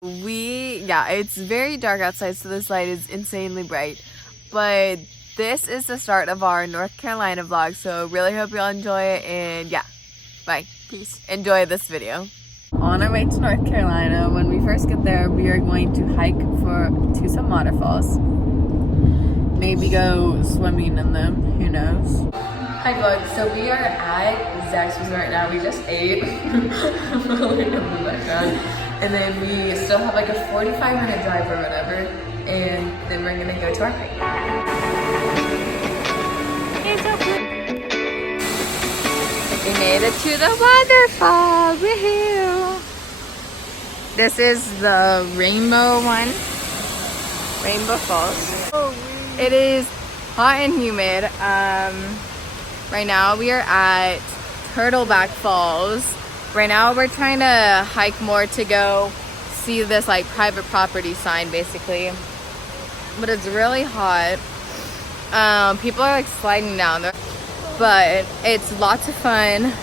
Yeah, it's very dark outside, so this light is insanely bright. But this is the start of our North Carolina vlog, so really hope you all enjoy it, and yeah, bye. Peace. Enjoy this video. On our way to North Carolina, when we first get there, we are going to hike to some waterfalls. Maybe go swimming in them, who knows. Hi vlog, so we are at Zaxby's right now. We just ate. And then we still have like a 45-minute drive or whatever, and then we're gonna go to our hike. We made it to the waterfall. Woohoo! This is the rainbow one. Rainbow Falls. It is hot and humid. Right now we are at Turtleback Falls. Right now we're trying to hike more to go see this like private property sign basically. But it's really hot. People are like sliding down there. But it's lots of fun.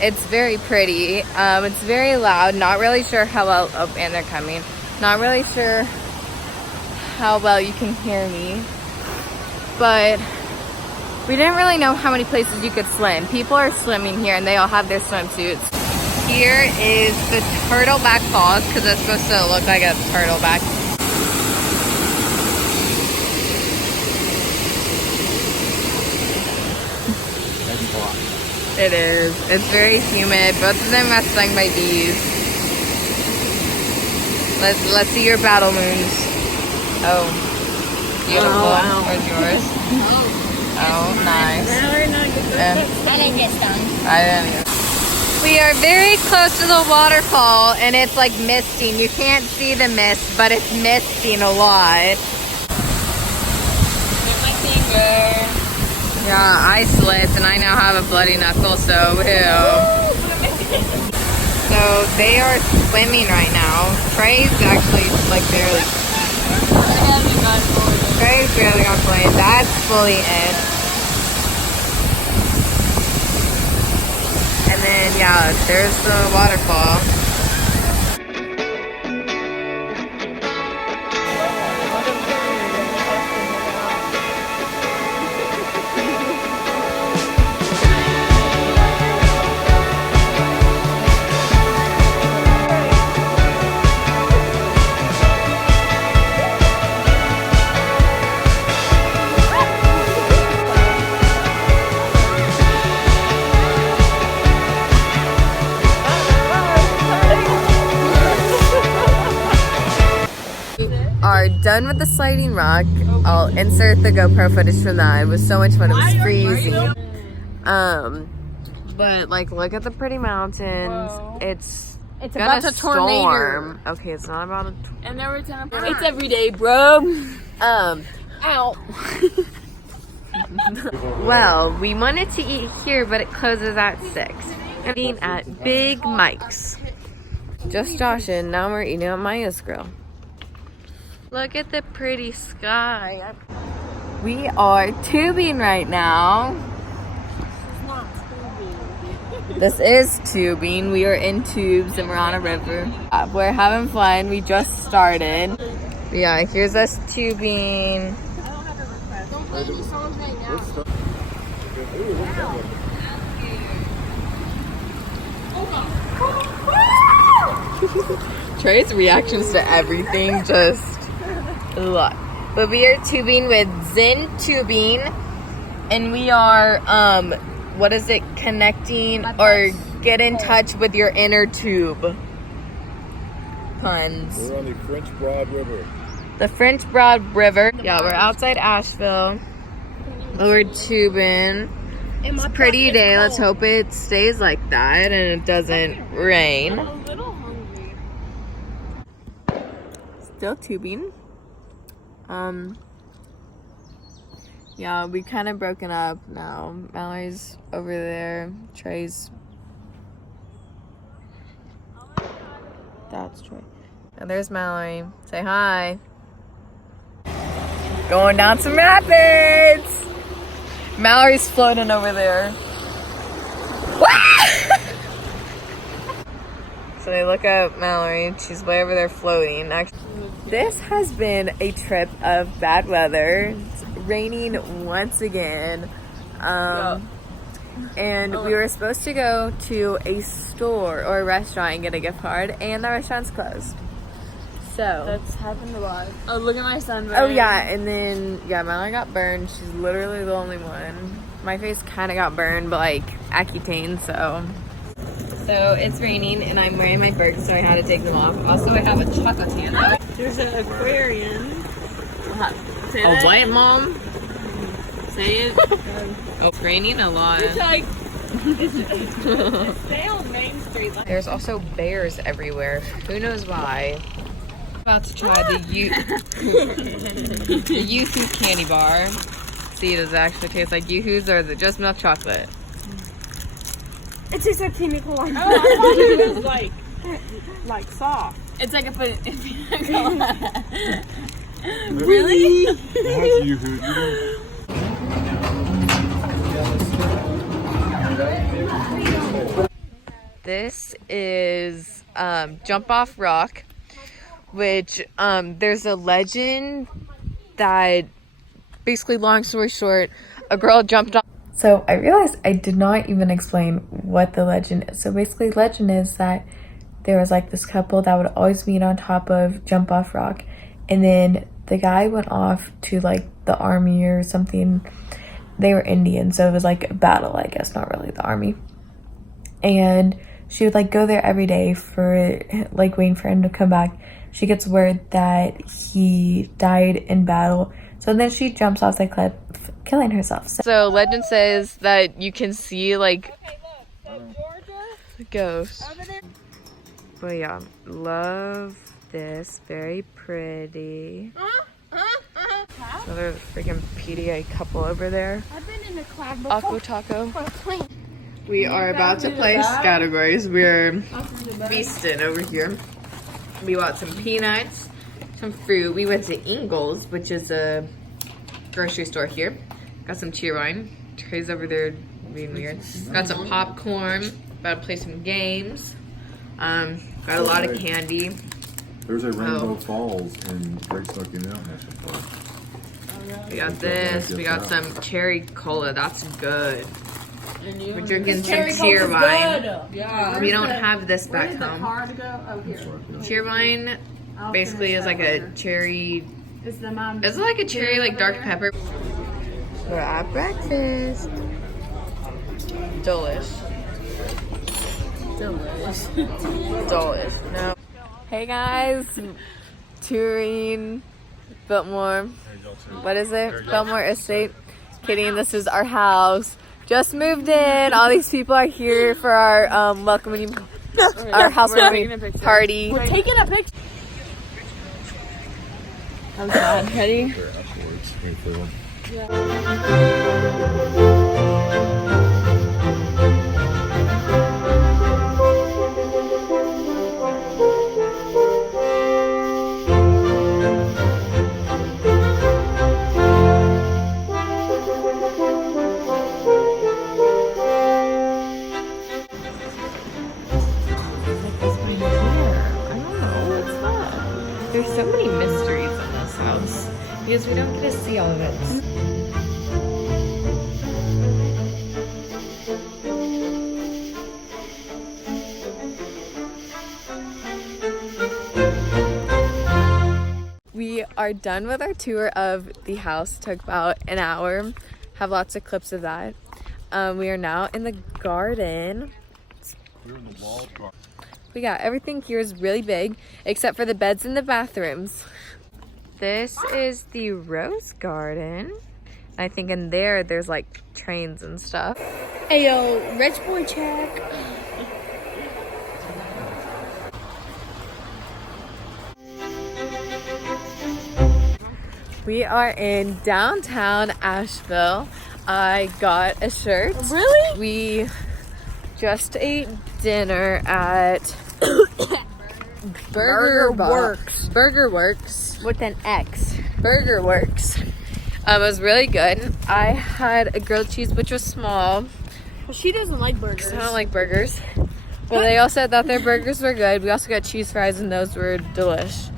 It's very pretty. It's very loud. Not really sure how well, oh, and they're coming. Not really sure how well you can hear me. But we didn't really know how many places you could swim. People are swimming here and they all have their swimsuits. Here is the Turtleback Falls, because it's supposed to look like a turtleback. It is. It's very humid. Both of them are stung by bees. Let's see your battle moons. Oh, beautiful. Oh, wow. Where's yours? Oh, nice. I didn't get stung. I didn't either. We are very close to the waterfall, and it's like misting. You can't see the mist, but it's misting a lot. Hit my finger. Yeah, I slipped and I now have a bloody knuckle, so ew. So they are swimming right now. Trey's actually like barely. Trey's barely got fully. That's fully in. And then yeah, there's the waterfall. Are done with the sliding rock. I'll insert the GoPro footage from that. It was so much fun. It was freezing. But like, look at the pretty mountains. Whoa. It's about to storm. Okay, it's not about a and there were 10. It's every day, bro. Ow. Well, we wanted to eat here, but it closes at 6. I'm eating at Big Mike's. Just Josh and now we're eating at Maya's Grill. Look at the pretty sky. We are tubing right now. This is tubing. We are in tubes and we're on a river. We're having fun. We just started. Yeah, here's us tubing. I don't have a request. Don't play these songs right now. Trey's reactions to everything just a lot. But we are tubing with Zen Tubing, and we are what is it, connecting or get in touch with your inner tube. Puns. We're on the French Broad River. The French Broad River. Yeah, we're outside Asheville. We're tubing. It's a pretty day. Let's hope it stays like that and it doesn't rain. I'm a little hungry. Still tubing. Yeah, we kind of broken up now. Mallory's over there. Trey's. That's Trey. And there's Mallory. Say hi. Going down some rapids. Mallory's floating over there. So they look up Mallory. She's way over there floating. This has been a trip of bad weather. It's raining once again. And we were supposed to go to a store or a restaurant and get a gift card, and the restaurant's closed. So That's happened a lot. Oh, look at my sunburn. oh yeah, and then Mallory got burned. She's literally the only one. My face kind of got burned, but like Accutane. So it's raining, and I'm wearing my Birks, so I had to take them off. Also, I have a chocolate tan. There's an aquarium. Say A that. white mom. Say it. Oh, it's raining a lot. It's like stay on Main Street. There's also bears everywhere. Who knows why? About to try the Yoo-hoo candy bar. See, does it actually taste like Yoo-hoos, or is it just milk chocolate? It tastes like pina colada. Oh, I thought it was like soft. It's like a pina colada. Really? It has Yoo-hoo. This is Jump Off Rock, which there's a legend that basically, long story short, a girl jumped off. So I realized I did not even explain what the legend is. So basically, legend is that there was like this couple that would always meet on top of Jump Off Rock, and then the guy went off to like the army or something. They were Indian, so it was like a battle, I guess, not really the army. And she would like go there every day for like waiting for him to come back. She gets word that he died in battle, so then she jumps off the cliff, killing herself. So legend says that you can see like ghosts. But yeah, love this. Very pretty. So there's a freaking PDA couple over there. I've been in a cloud before. Aqua Taco. We are about to place categories. We're feasting over here. We bought some peanuts, some fruit. We went to Ingles, which is a grocery store here. Got some cheer wine. Trey's over there being weird. Got some popcorn. About to play some games. Got a lot of candy. There's a Rainbow Falls in Great Smoky Mountain National Park. We got this. We got some cherry cola. That's good. We're drinking some cheer wine. Yeah. We don't have this back home. Car to go? Oh, here. Cheer wine basically is like a cherry. It's the mom. It's like a cherry, like dark pepper. We're at breakfast. Delish. Delish. No. Hey guys, touring Biltmore. What is it? Biltmore Estate. Kidding. This is our house. Just moved in. All these people are here for our welcoming, our housewarming party. We're taking a picture. I'm sad. Ready? They're upwards. Wait for them. There's so many mysteries in this house because we don't get to see all of it. We are done with our tour of the house. It took about an hour. Have lots of clips of that. We are now in the garden. We're in the wall park. But yeah, everything here is really big, except for the beds and the bathrooms. This is the rose garden. I think in there's like trains and stuff. Hey yo, rich boy check. We are in downtown Asheville. I got a shirt. Really? We just ate dinner at Burger Works. Burger Works with an X. Burger Works. It was really good. I had a grilled cheese, which was small. Well, she doesn't like burgers. I don't like burgers. But they all said that their burgers were good. We also got cheese fries and those were delish.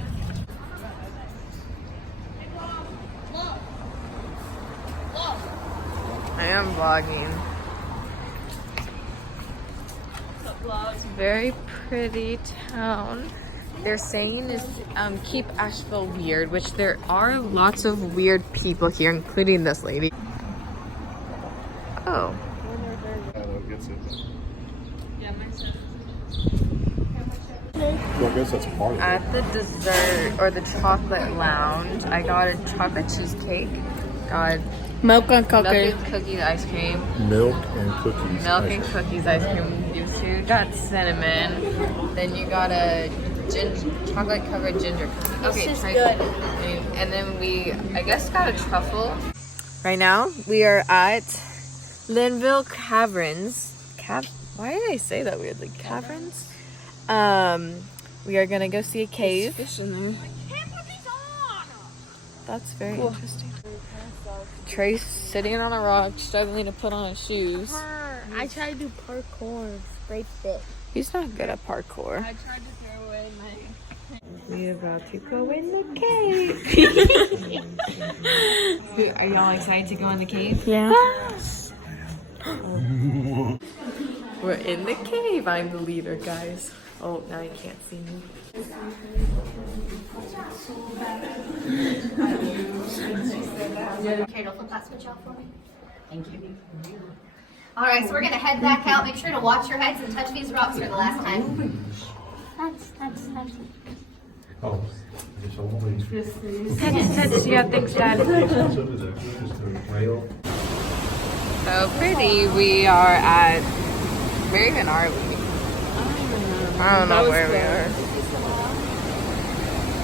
I am vlogging. It's a very pretty town. They're saying is keep Asheville weird, which there are lots of weird people here, including this lady. Oh. Well, I guess that's part of it. At the dessert or the chocolate lounge, I got a chocolate cheesecake. Got Milk and milk and cookies ice cream. Milk and cookies. Milk and cookies ice cream. You two got cinnamon. Then you got a chocolate covered ginger cookie. Okay, is try good. And then we, I guess, got a truffle. Right now, we are at Linville Caverns. Why did I say that weirdly? Caverns? We are gonna go see a cave. Fish in there. That's very interesting. Trey's sitting on a rock, struggling to put on his shoes. I tried to do parkour. Great fit. He's not good at parkour. I tried to throw away my... We're about to go in the cave. Are y'all excited to go in the cave? Yeah. We're in the cave. I'm the leader, guys. Oh, now you can't see me. Okay, don't flip that switch off for me. Thank you. All right, so we're gonna head back out. Make sure to watch your heads and touch these rocks for the last time. That's. Oh, it's always. Yeah, thanks, Dad. So pretty. We are at. Where even are we? I don't know where we are.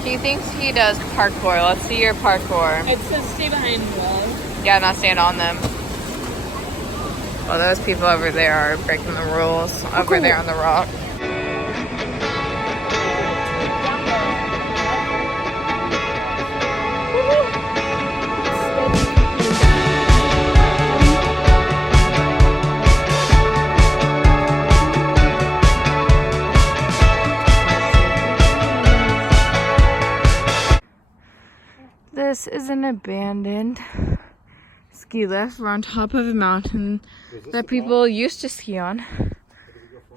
He thinks he does parkour. Let's see your parkour. It says stay behind the wall. Yeah, not stand on them. Well, those people over there are breaking the rules over there on the rock. This is an abandoned ski lift. We're on top of a mountain that people used to ski on.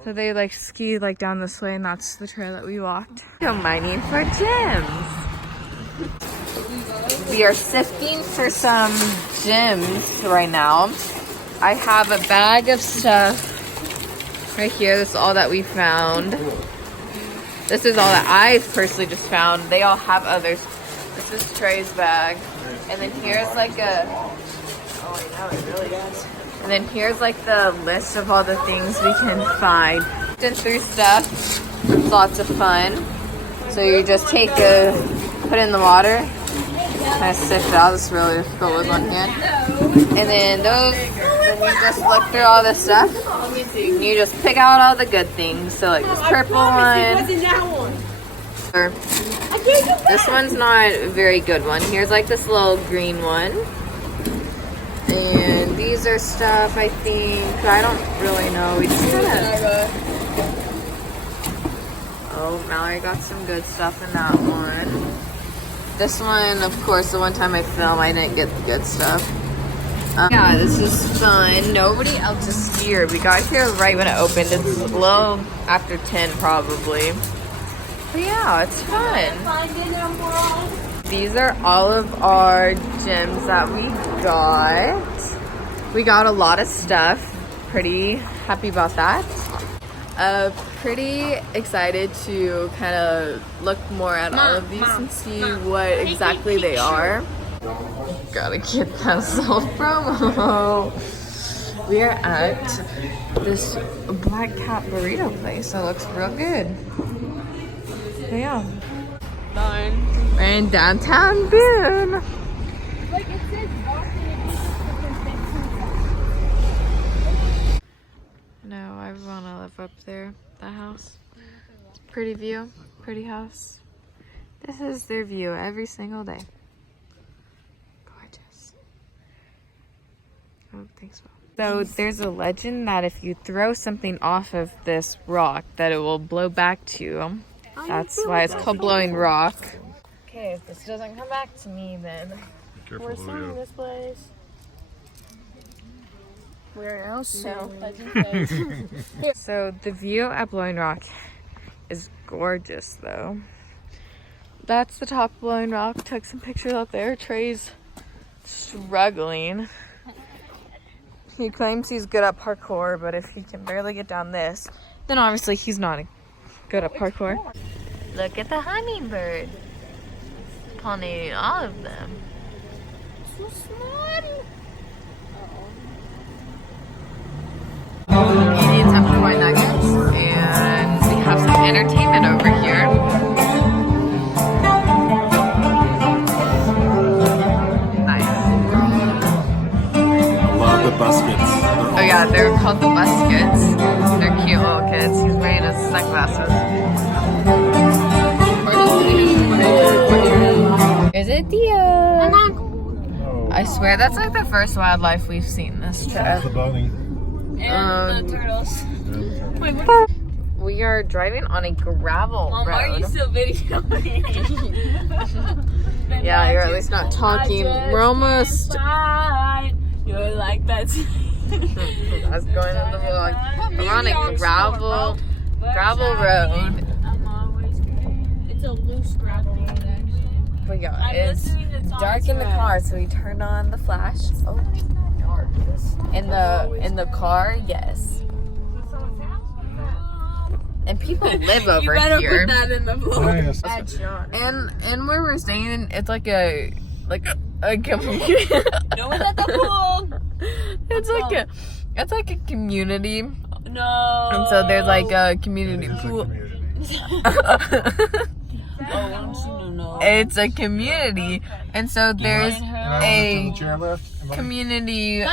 So they like ski like down this way, and that's the trail that we walked. Go mining for gems. We are sifting for some gems right now. I have a bag of stuff right here. This is all that we found. This is all that I personally just found. They all have others. This is Trey's bag. And then here's like a, oh I know it really does. And then here's like the list of all the things we can find. Been through stuff. It's lots of fun. So you just take a, put it in the water, kind of sift it out. It's really difficult with one hand. And then those, then you just look through all this stuff. And you just pick out all the good things. So like this purple one. Or this one's not a very good one. Here's like this little green one. And these are stuff I think, I don't really know. We just kind of... Oh, Mallory got some good stuff in that one. This one, of course, the one time I filmed, I didn't get the good stuff. Yeah, this is fun. Nobody else is here. We got here right when it opened. It's a little after 10 probably. But yeah, it's fun. These are all of our gems that we got. We got a lot of stuff. Pretty happy about that. Pretty excited to kind of look more at all of these and see what exactly they are. Gotta get that self-promo. We are at this Black Cat burrito place that looks real good. So yeah. We're in downtown Boone. Like it says No, I want to live up there. That house. Pretty view. Pretty house. This is their view every single day. Gorgeous. Oh, thanks, Mom. So there's a legend that if you throw something off of this rock, that it will blow back to you. That's why it's called Blowing Rock. Okay, if this doesn't come back to me, then Careful, We're selling this place. Where else? So, So the view at Blowing Rock is gorgeous, though. That's the top of Blowing Rock. Took some pictures out there. Trey's struggling. He claims he's good at parkour, but if he can barely get down this, then obviously he's not good at parkour. Look at the hummingbird. Pollinating all of them. So smart. Eating some corn nuggets, and we have some entertainment over here. Nice. I love the buskets. Oh yeah, they're called the buskets. They're cute little kids. He's wearing his sunglasses. Here's a deer. I swear that's like the first wildlife we've seen this trip. The bunny. and the turtles. We are driving on a gravel Mom, road. why are you still videoing? Yeah, you're at least not talking. We're almost. You're like that. That's going in the vlog. We're on a gravel road. I'm always kidding. It's a loose gravel road, actually. But yeah, it's dark in the car, so we turned on the flash. Oh, dark. In the car, yes. And people live over You better here. put that in the vlog. Nice. Bad shot. And where we're staying, it's like a community. No one's at the pool. It's like a community. No. And so there's like a community pool. It's a community, and so there's a community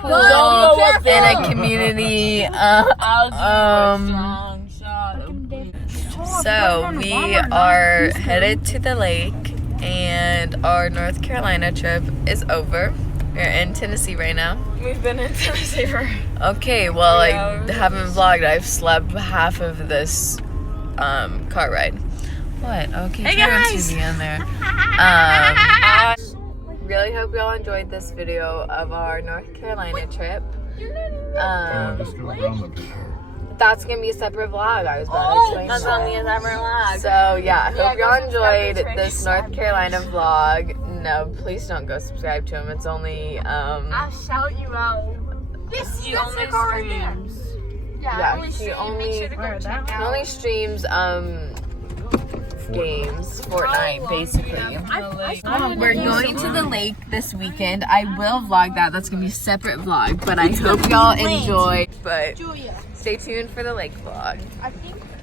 pool and a community so we are headed to the lake, and our North Carolina trip is over. We're in Tennessee right now. We've been in Tennessee for Okay, well, I haven't vlogged. I've slept half of this car ride. What? Okay, Hey, throw guys! Susie in there. Really hope y'all enjoyed this video of our North Carolina trip. Just go around the picture. That's gonna be a separate vlog. I was about to explain that's that. gonna be a separate vlog. So yeah, hope go y'all subscribe enjoyed to this Trey. North Carolina vlog. No, please don't go subscribe to him. It's only I'll shout you out. He only streams. yeah, he only streams games, Fortnite basically. We're going to the lake this weekend. I will vlog that. That's gonna be a separate vlog, but I hope y'all enjoy. But stay tuned for the lake vlog.